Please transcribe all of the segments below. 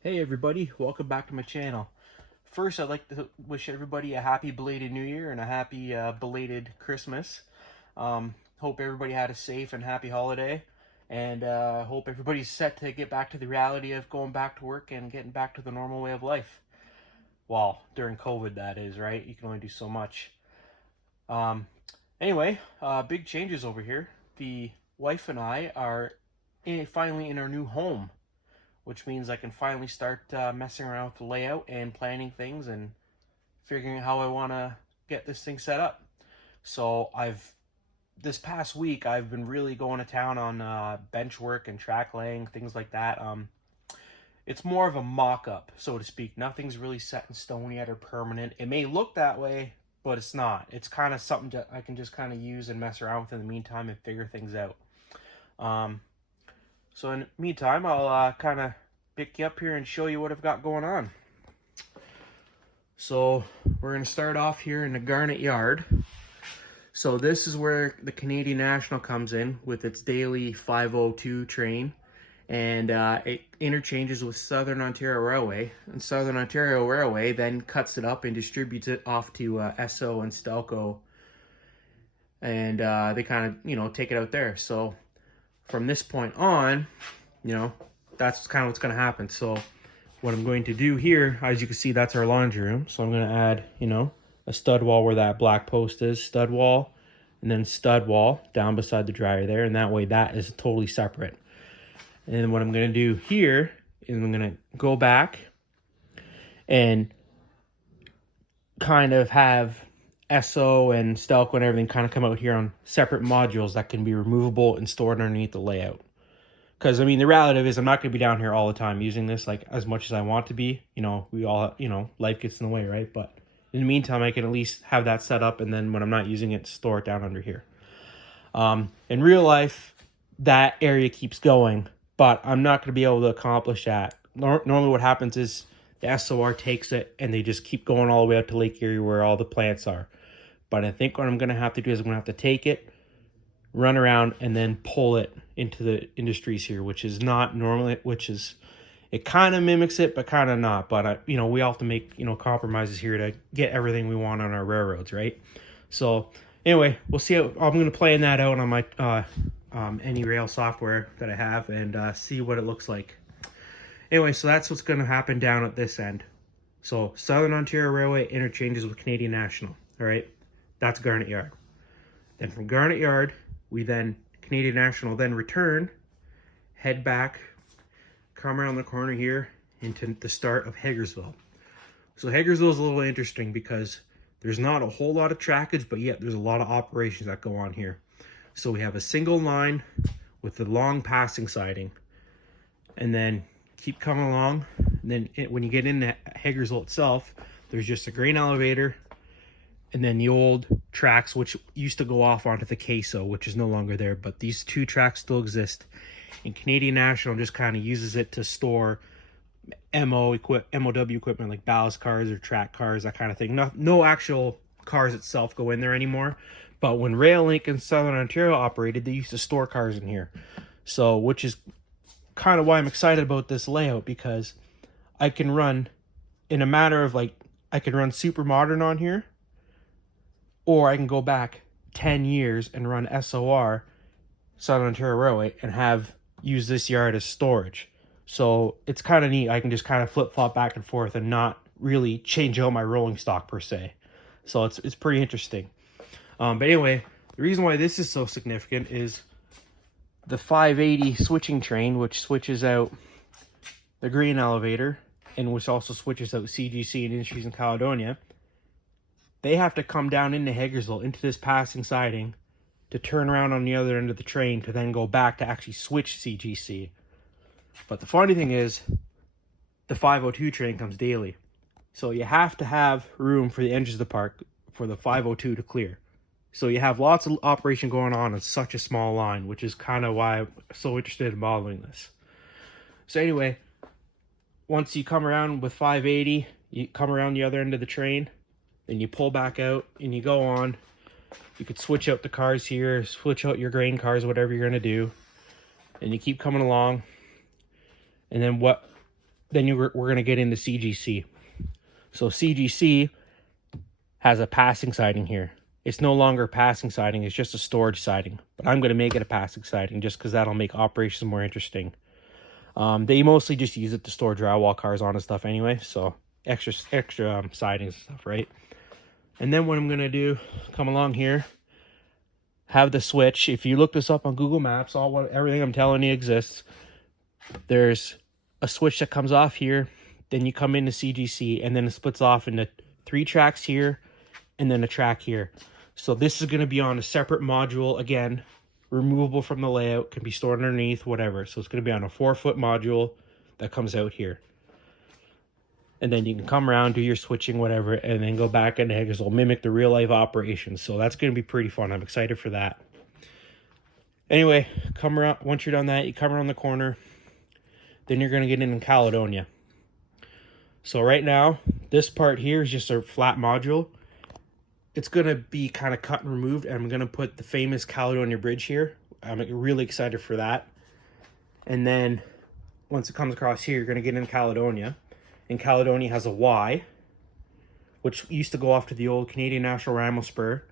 Hey everybody, welcome back to my channel. First, I'd like to wish everybody a happy belated New Year and a happy belated Christmas. Hope everybody had a safe and happy holiday, and hope everybody's set to get back to the reality of going back to work and getting back to the normal way of life. Well, during COVID, that is, right? You can only do so much. Um, anyway, big changes over here. The wife and I are finally in our new home, which means I can finally start messing around with the layout and planning things and figuring out how I want to get this thing set up. So this past week I've been really going to town on bench work and track laying, things like that. It's more of a mock-up, so to speak. Nothing's really set in stone yet or permanent. It may look that way, but it's not. It's kind of something that I can just kind of use and mess around with in the meantime and figure things out. Um, so in the meantime, I'll kind of pick you up here and show you what I've got going on. So we're going to start off here in the Garnet Yard. So this is where the Canadian National comes in with its daily 502 train, and it interchanges with Southern Ontario Railway, and Southern Ontario Railway then cuts it up and distributes it off to Esso and Stelco, and they kind of take it out there. So from this point on, that's kind of what's going to happen. So what I'm going to do here, as you can see, that's our laundry room. So I'm going to add, a stud wall where that black post is, stud wall, and then stud wall down beside the dryer there. And that way that is totally separate. And then what I'm going to do here is I'm going to go back and kind of have Esso and Stelco and everything kind of come out here on separate modules that can be removable and stored underneath the layout. Because, I mean, the reality is I'm not going to be down here all the time using this, like, as much as I want to be. We all, life gets in the way, right? But in the meantime, I can at least have that set up, and then when I'm not using it, store it down under here. In real life, that area keeps going, but I'm not going to be able to accomplish that. Normally what happens is the SOR takes it, and they just keep going all the way out to Lake Erie where all the plants are. But I think what I'm going to have to do is I'm going to have to take it, run around, and then pull it into the industries here, which is not normally, it kind of mimics it, but kind of not. But, we all have to make, compromises here to get everything we want on our railroads, right? So anyway, we'll see how, I'm going to plan that out on my AnyRail software that I have and see what it looks like. Anyway, so that's what's going to happen down at this end. So Southern Ontario Railway interchanges with Canadian National, all right? That's Garnet Yard. Then from Garnet Yard, we then, Canadian National then return, head back, come around the corner here into the start of Hagersville. So Hagersville is a little interesting because there's not a whole lot of trackage, but yet there's a lot of operations that go on here. So we have a single line with the long passing siding, and then keep coming along. And then when you get into Hagersville itself, there's just a grain elevator, and then the old tracks, which used to go off onto the queso, which is no longer there, but these two tracks still exist. And Canadian National just kind of uses it to store MOW equipment like ballast cars or track cars, that kind of thing. No actual cars itself go in there anymore. But when RailLink and Southern Ontario operated, they used to store cars in here. So, which is kind of why I'm excited about this layout, because I can run, in a matter of I can run super modern on here, or I can go back 10 years and run SOR, Southern Ontario Railway, and use this yard as storage. So it's kind of neat. I can just kind of flip-flop back and forth and not really change out my rolling stock per se. So it's pretty interesting. But anyway, the reason why this is so significant is the 580 switching train, which switches out the grain elevator and which also switches out CGC and Industries in Caledonia. They have to come down into Hagersville, into this passing siding, to turn around on the other end of the train to then go back to actually switch CGC. But the funny thing is, the 502 train comes daily. So you have to have room for the engines to park for the 502 to clear. So you have lots of operation going on such a small line, which is kind of why I'm so interested in modeling this. So anyway, once you come around with 580, you come around the other end of the train, then you pull back out and you go on. You could switch out the cars here, switch out your grain cars, whatever you're going to do. And you keep coming along. And then what then we're going to get into CGC. So CGC has a passing siding here. It's no longer a passing siding, it's just a storage siding. But I'm going to make it a passing siding just because that'll make operations more interesting. They mostly just use it to store drywall cars on and stuff anyway, so extra sidings and stuff, right? And then what I'm going to do, come along here, have the switch. If you look this up on Google Maps, everything I'm telling you exists. There's a switch that comes off here, then you come into CGC, and then it splits off into 3 tracks here, and then a track here. So this is going to be on a separate module, again, removable from the layout, can be stored underneath, whatever. So it's going to be on a 4-foot module that comes out here. And then you can come around, do your switching, whatever, and then go back into Hagersville, mimic the real life operations. So that's going to be pretty fun. I'm excited for that. Anyway, come around. Once you're done that, you come around the corner. Then you're going to get in Caledonia. So right now, this part here is just a flat module. It's going to be kind of cut and removed, and I'm going to put the famous Caledonia Bridge here. I'm really excited for that. And then once it comes across here, you're going to get in Caledonia. And Caledonia has a Y, which used to go off to the old Canadian National Ramble Spur.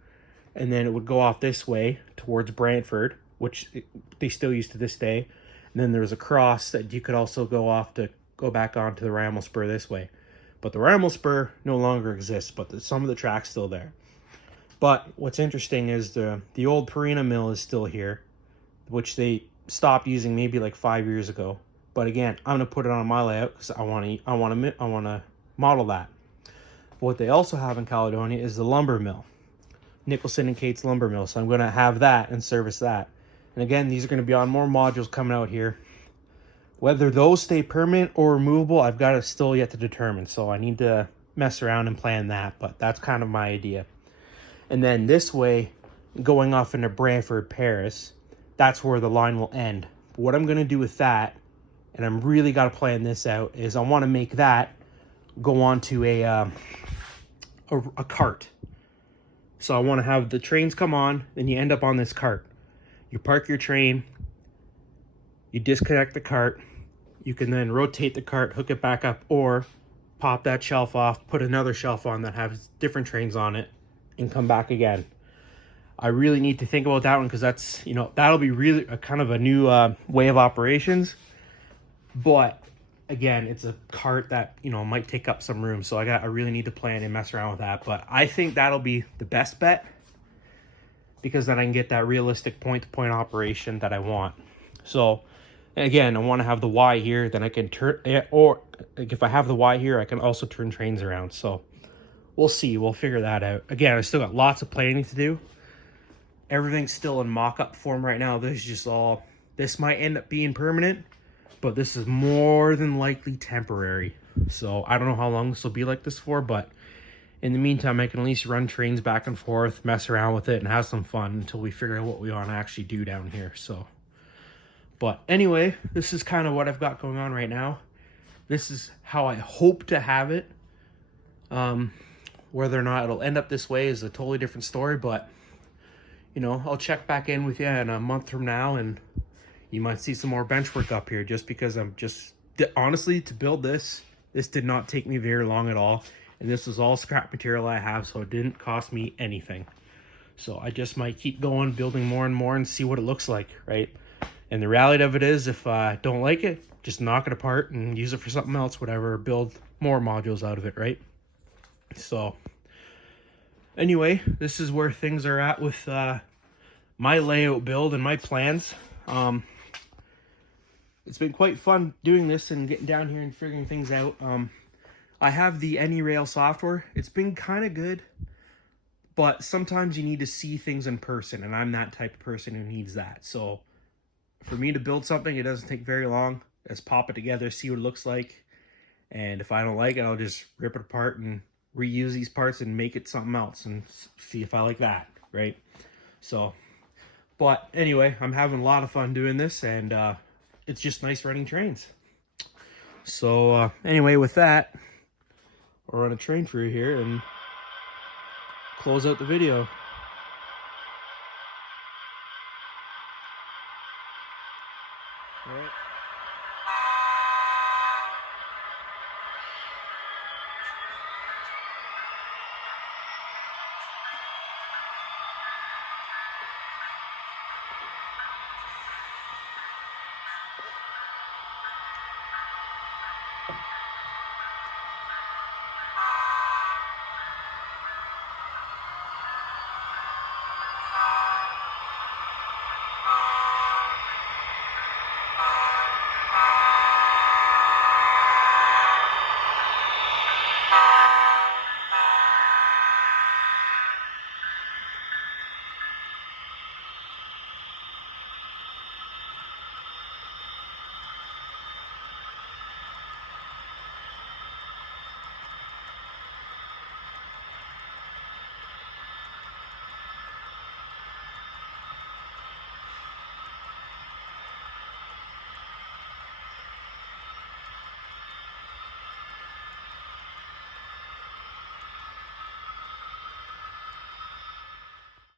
And then it would go off this way towards Brantford, which they still use to this day. And then there was a cross that you could also go off to go back onto the Ramble Spur this way. But the Ramble Spur no longer exists, but some of the track's still there. But what's interesting is the old Perina mill is still here, which they stopped using maybe like 5 years ago. But again, I'm gonna put it on my layout because I want to model that. What they also have in Caledonia is the lumber mill, Nicholson and Kate's lumber mill. So I'm gonna have that and service that. And again, these are gonna be on more modules coming out here. Whether those stay permanent or removable, I've got it still yet to determine. So I need to mess around and plan that. But that's kind of my idea. And then this way, going off into Brantford, Paris, that's where the line will end. But what I'm gonna do with that, and I'm really got to plan this out, is I want to make that go onto a cart. So I want to have the trains come on, then you end up on this cart. You park your train, you disconnect the cart, you can then rotate the cart, hook it back up, or pop that shelf off, put another shelf on that has different trains on it, and come back again. I really need to think about that one because that's, that'll be really a kind of a new way of operations. But again, it's a cart that, might take up some room. So I really need to plan and mess around with that. But I think that'll be the best bet because then I can get that realistic point-to-point operation that I want. So again, I want to have the Y here, then I can turn, or like if I have the Y here, I can also turn trains around. So we'll see. We'll figure that out. Again, I still got lots of planning to do. Everything's still in mock-up form right now. This might end up being permanent. But this is more than likely temporary. So I don't know how long this will be like this for, but in the meantime, I can at least run trains back and forth, mess around with it, and have some fun until we figure out what we want to actually do down here. So, but anyway, this is kind of what I've got going on right now. This is how I hope to have it. Whether or not it'll end up this way is a totally different story, but I'll check back in with you in a month from now, and you might see some more bench work up here just because honestly, to build this did not take me very long at all. And this is all scrap material I have, so it didn't cost me anything. So I just might keep going, building more and more and see what it looks like, right? And the reality of it is, if I don't like it, just knock it apart and use it for something else, whatever, or build more modules out of it, right? So anyway, this is where things are at with my layout build and my plans. It's been quite fun doing this and getting down here and figuring things out. I have the AnyRail software. It's been kind of good, but sometimes you need to see things in person, and I'm that type of person who needs that. So for me to build something, it doesn't take very long. Just pop it together, see what it looks like, and if I don't like it, I'll just rip it apart and reuse these parts and make it something else and see if I like that, right? So, but anyway, I'm having a lot of fun doing this, and it's just nice running trains. So anyway, with that, I'll run a train through here and close out the video.